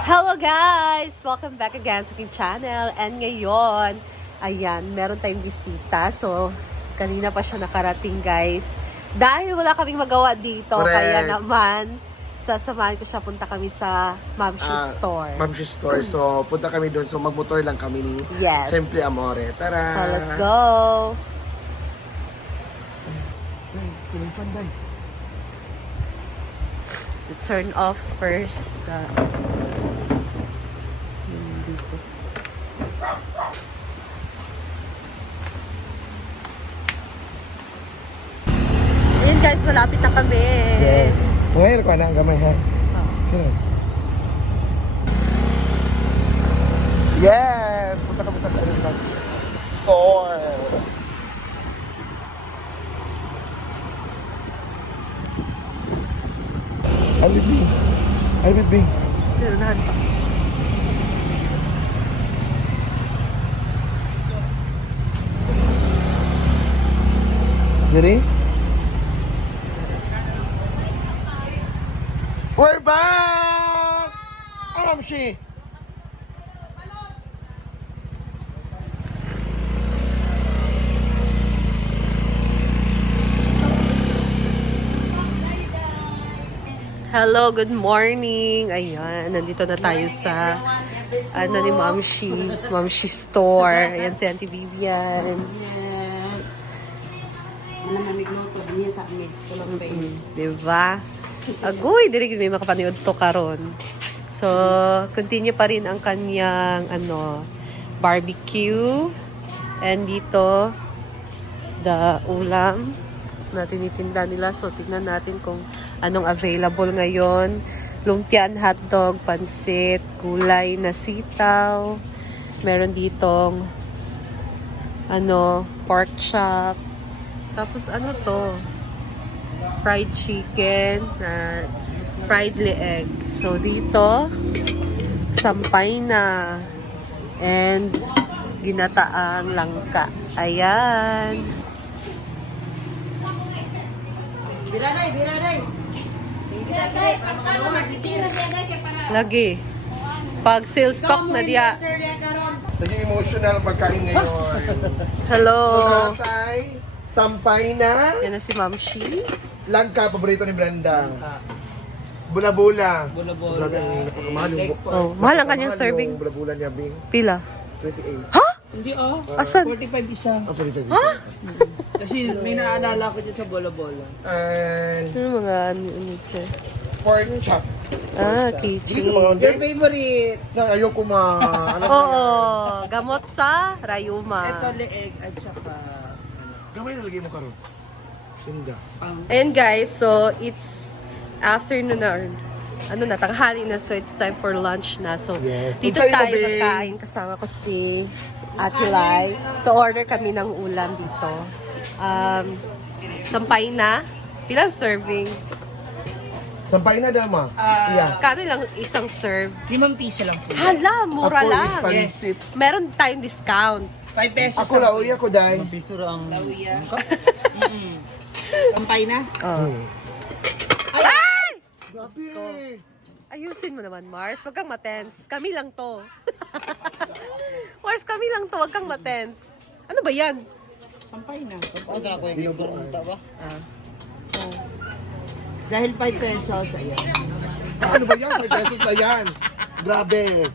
Hello guys! Welcome back again sa aking channel. And ngayon, ayan, meron tayong bisita. So, kanina pa siya nakarating guys. Dahil wala kaming magawa dito, Correct. kaya naman, sasamahan ko siya, punta kami sa Mamshi Store. Mamshi Store. So, punta kami doon. So, magmotor lang kami ni Yes. Simple Amore. Tara! So, let's go! Let's turn off first. Dito. Ayan guys, malapit na kami. Yes. Ngayon ko na ang gamay ha. Oh. Yes! Punta kami sa Kalimutan Store. I'm with me. I'm with me. Meronahan pa. Ready? We're back! Mamshi! Hello, good morning. Ayan, nandito na tayo sa ni Mamshi Store. Ayan si Auntie Vivian. Yes. Ano na nagluto niya sa amin. Tulang ba yun? Diba? Agoy, diri may makapanood to karon. So, continue pa rin ang kanyang barbecue. And dito, the ulam na tinitinda nila. So, tignan natin kung anong available ngayon. Lumpian, hotdog, pansit, gulay na sitaw. Meron ditong pork chop. Tapos ano to? Fried chicken, fried leeg. So dito, sampay na. And ginataang langka. Ayan. Biraday, biraday. Lagi. Pag sale stock na diya. Naging emotional pagkain ngayon. Hello. So, natay, sampay na, Yan na si Mamshi. langka, paborito ni Brenda. Bula-bula. Bula-bula. So, grabe ang napakamahal yung Oh, mahal ang kanyang serving. Yung bula-bula niya, Bing. Pila? 28. Ha? Hindi Asan? 45 isa. Ah, 45. Kasi may naalala ko dyan sa bola-bola. And Ano mga ano siya? pork chop. Kitchen. Dito mga Your favorite. na ayoko Oo, gamot sa Rayuma. Ito leeg at saka Gamay na lagay mo karon. Sinda. And guys, so it's afternoon na, or tanghali na, so it's time for lunch na. So Yes. dito Unsay tayo mo, babe? magkain, kasama ko si Ate Lai. So order kami ng ulam dito. Sampay na. Pilang serving? Sampay na dama. Yeah. Kano lang isang serve? 5 piso lang po. Hala, mura Ako is lang. pansit. Meron tayong discount. 5 pesos Ako la uya ko dai. Lawiya. Sampay na? Oh. Hmm. Ay! Grabe. Ayusin mo naman, Mars. Huwag kang matense. Kami lang to. Mars, kami lang to. Huwag kang matense. Ano ba yan? Sampay na. Binubuan. Dahil 5 pesos, ayan. Ano ba yan? 5 pesos na yan. Grabe.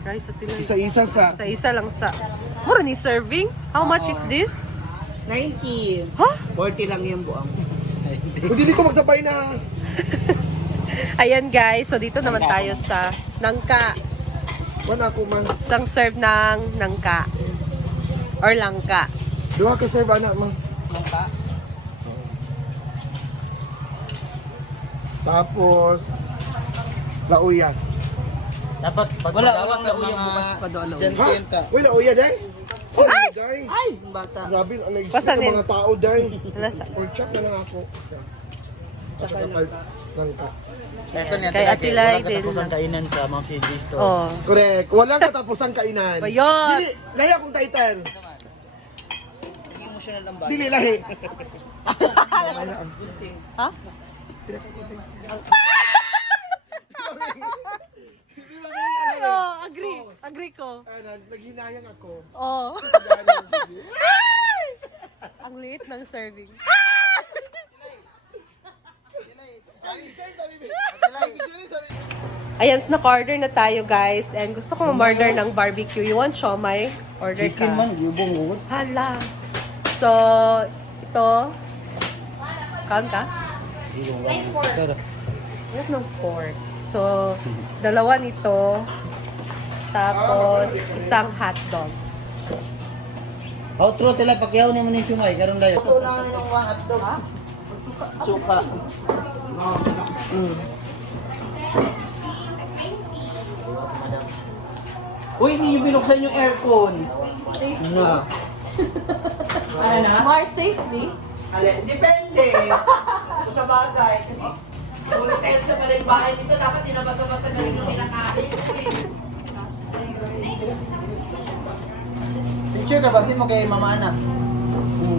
Rice at tinay. Isa-isa sa... Sa isa lang sa... Mura ni serving? How much is this? 90. Huh? 40 lang yung buang. Hindi ko magsampay na. Ayan guys, so dito naman tayo sa nangka. Wala ako man. Isang serve ng nangka. Or langka. Duha ka serve anak man. Mangka? Tapos... Lauya. Dapat pag Wala, pagawang walang ng lauya, mga bukas pa doon, lauya. dyan Ha? kenta. Uy, lauya day? Oh, Ay! day. Ay! Yung bata. Grabe, ang nagsisip Pasanin. ng mga tao day. Wala sa... Pork chop na lang ako. Isa. At saka langka. Ito niya Kay talaga, Ate Lai walang din. katapusan kainan sa Mount CG Store. Oh. Correct. Walang katapusang kainan. Bayot! Dili, lahi akong title. Emotional ng bata. Dili lahi. Ha? Oh, agree ko. Naghinayang ako. Oh. Ang liit ng serving. Ayan, naka-order na tayo guys. And gusto ko mag-order ng barbecue. You want siomay? Order ka. Chicken man, yubong ugot. Hala. So, ito. Count ka? Pero, Wait ng pork. So, dalawa nito. Tapos, isang hotdog. outro tila pakyaw ni mo ni Sumay karon dayo. Ito na ng mga hotdog. Suka. Uy, hindi nyo binuksan yung aircon. Nga. Ano na? More safely. Depende. Kung sa bagay. Kasi kung depende sa pala yung bahay dito, dapat dinabasa-basa na rin yung kinakain. Picture ka ba? Sino mo kay Mama Ana?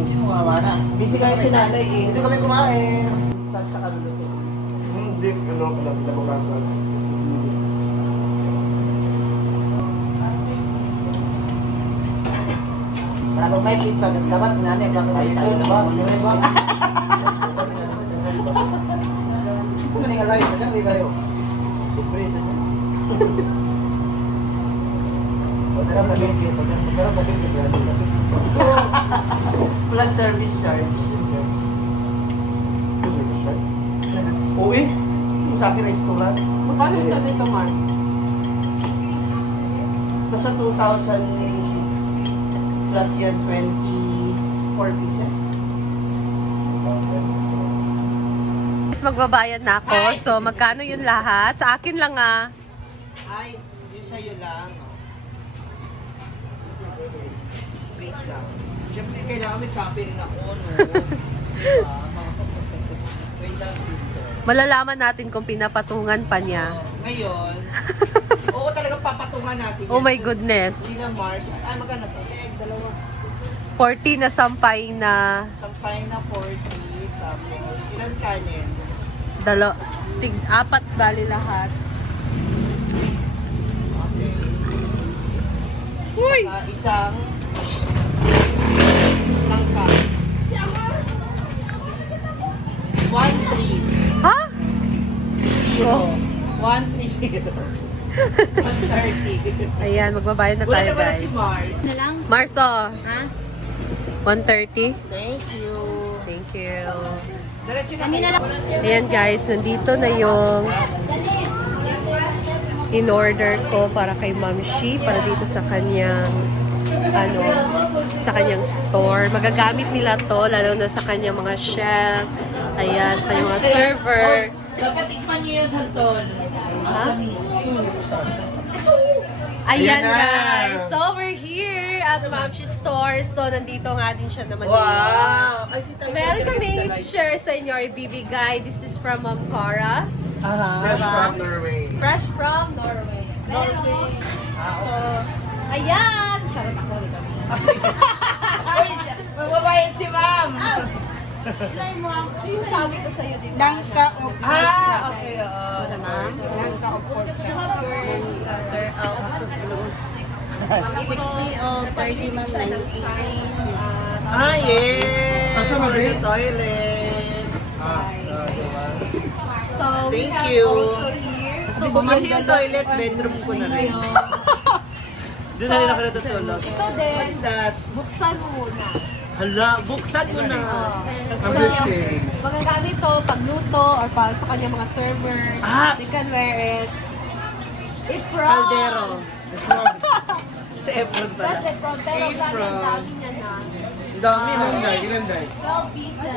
Sino mo Mama Ana? Busy kayo si nanay eh. Hindi kami kumain. Tapos siya kaluluto. Hindi, kinabukasan. Ano may pita dapat nanay bakit ay tayo ba? Ito man nga lain, kan kayo. Surprise. Pagkara sa gate, pagkara sa gate. Plus service charge. Uwi, sa akin restaurant. Magkano siya dito, Mark? Basta 2,000 plus yan 24 pieces. Magbabayad na ako. So, magkano yun lahat? Sa akin lang ah. Ay, yung sa'yo lang. Wait lang. Siyempre, kailangan may copy rin ako, no? Diba? Wait lang, sister. Malalaman natin kung pinapatungan pa niya. Ngayon, oo talagang papatungan natin. Oh yan. my goodness. Sina Mars. Ah, magkano to? 40 na sampay na Sampay na 40. Tapos, ilan kanin? apat bali lahat. Okay. Uy! Isang langka. 1-3. Ha? 0. 1-3-0. 130. Ayan, magbabayad na Wala tayo na ba na guys. si Mars? Marso, Ha? 130. Thank you. Thank you. Diretso na kayo. Ayan guys, nandito na yung in-order ko para kay Ma'am Shi, para dito sa kanyang sa kanyang store. Magagamit nila to, lalo na sa kanyang mga chef, ayan, sa kanyang mga server. Dapat tikman niyo yung santon. Ha? Tamis. Ayan guys, so we're here at Ma'am Shi's store. So, nandito nga din siya naman. Wow! Ay, di tayo Meron talaga kaming sila. i-share sa inyo, ibibigay. This is from Ma'am Cara. Aha. Fresh from Norway. Fresh from Norway. Pero, so, ayan! Charot ako. Uy, magbabayad si ma'am! Yung sabi ko sa'yo, di ba? Langka o Ah, okay. Oo. Langka o pork You have yours. 60 o 30 man lang. Ah, yes! Asa ba, For the babe? toilet. Diba? So, we Thank have you. also here. Kasi yung toilet, bedroom ko na rin. Doon na rin ako natutulog. Ito din. What's that? Buksan mo muna. Hala, buksan mo na. Ang briefcase. Magagamit to pagluto or para sa kanyang mga servers. Ah! They can wear it. It's from... Caldero. Sa Efron pala. That's it from. Pero grabe ang dami niya na. Ang dami, no? Ilan dahil? 12 pieces.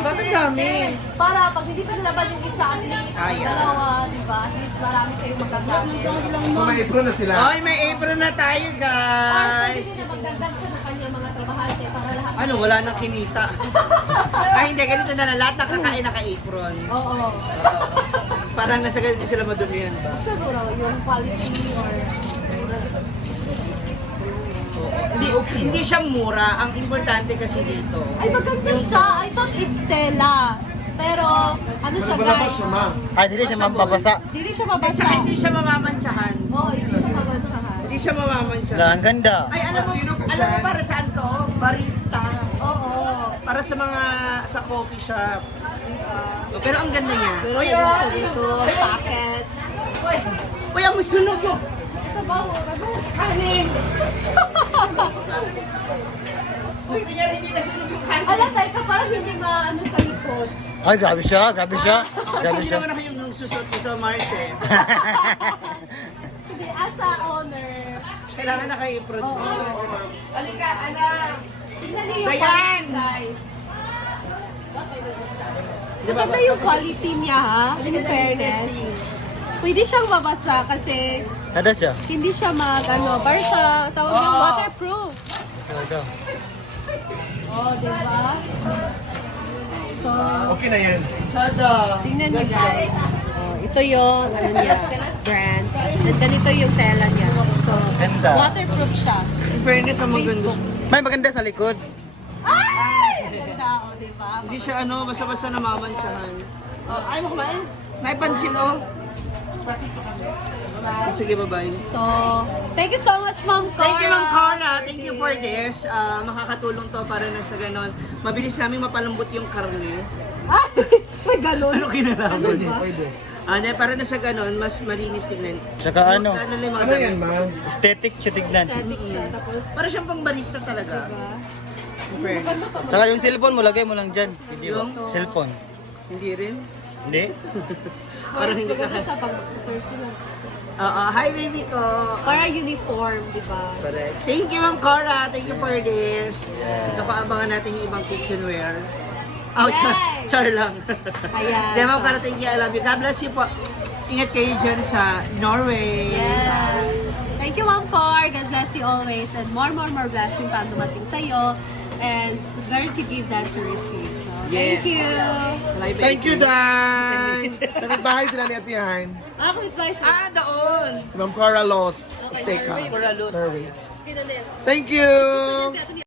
Ba't ang dami? Para pag hindi pa nalaban yung isa, at least Ayan. dalawa, di ba? At least marami kayong magagamit. So, may ipon na sila. Ay, may apron na tayo, Or pwede guys. din na magdagdag siya ng kanyang mga trabahante para lahat. Ano, wala nang kinita. Ay, hindi, ganito na lang. Lahat nakakain naka-apron. Oo. Parang nasa ganito sila madulihan ba? Siguro, yung quality or... Hindi siya mura. Ang importante kasi dito. Ay, maganda siya. I thought it's Stella. Pero, ano siya guys? Ay, hindi siya mababasa. Hindi siya mabasa. Hindi siya mamamantsahan. Oo, hindi siya mamansyahan. Hindi siya mamamantsahan. Ang ganda. Ay, alam mo para saan to? Barista. Oo. Para sa mga sa coffee shop. Pero ang ganda niya. Pero Uy, meron siya oh! dito, packet. Uy! Uy, ang sunog yun! Sa bawo, ano? Kanin! Uy, kaya hindi nasunog yung kanin. Alam, tayo ka parang hindi maano sa likod. Ay, grabe siya, grabe siya. Ako kasi Grabe hindi siya. naman ako yung nagsusot nito, Mars eh. Hindi, as a owner. Kailangan na kayo i-produce. Halika, anak! Tingnan niyo yung Dayan! quality, guys. Maganda yung quality niya, ha? In fairness. Pwede siyang mabasa kasi Kada siya. hindi siya bar siya, tawag ng waterproof. Ito. Oh, di ba? So, Okay na yan. Sada! tingnan niyo guys. Oh, ito yung niya, brand. And ganito yung tela niya. So, Ganda. waterproof siya. In fairness, ang maganda. Facebook. May maganda sa likod. Ay! Ganda, oh, di ba? Hindi siya basta-basta namamantsahan. Ayaw mo kumain? Naipansin oh. Sige, bye-bye. So, thank you so much, Ma'am Cora. Thank you, Ma'am Cora. Thank you for this. Makakatulong to para na sa ganon. Mabilis namin mapalambot yung karne. Ay! May ganun. Ano kinalaman? Ano ba? Para na sa ganon, mas malinis tingnan. Tsaka ano? Ano na yung mga damit? ma'am? Aesthetic siya tignan. Static siya. Tapos, Para siyang pang barista talaga. diba? In fairness. Tsaka yung cellphone mo, lagay mo lang dyan. Video. Yung? Cellphone. Hindi rin. Hindi? Parang hindi ka... Maganda siya pag magsasearch sila. Hi, baby ko. Para uniform, di ba? Correct. Thank you, Ma'am Cora. Thank you for this. Nakaabangan natin yung ibang kitchenware. Oh, Yay! char lang. Ayan. Di, Ma'am Cora, thank you. I love you. God bless you po. Ingat kayo dyan sa Norway. Yes. Thank you, Ma'am Cor. God bless you always. And more blessing pa ang dumating sa'yo. And it's better to give than to receive. So, Yes. thank you. Bye, baby. Thank you, Dan! Kapit-bahay sila ni Atihan. Ako, advice. Doon. Si Ma'am Cora Los Seca. Cora Luz. Norway. Kinanin. Thank you!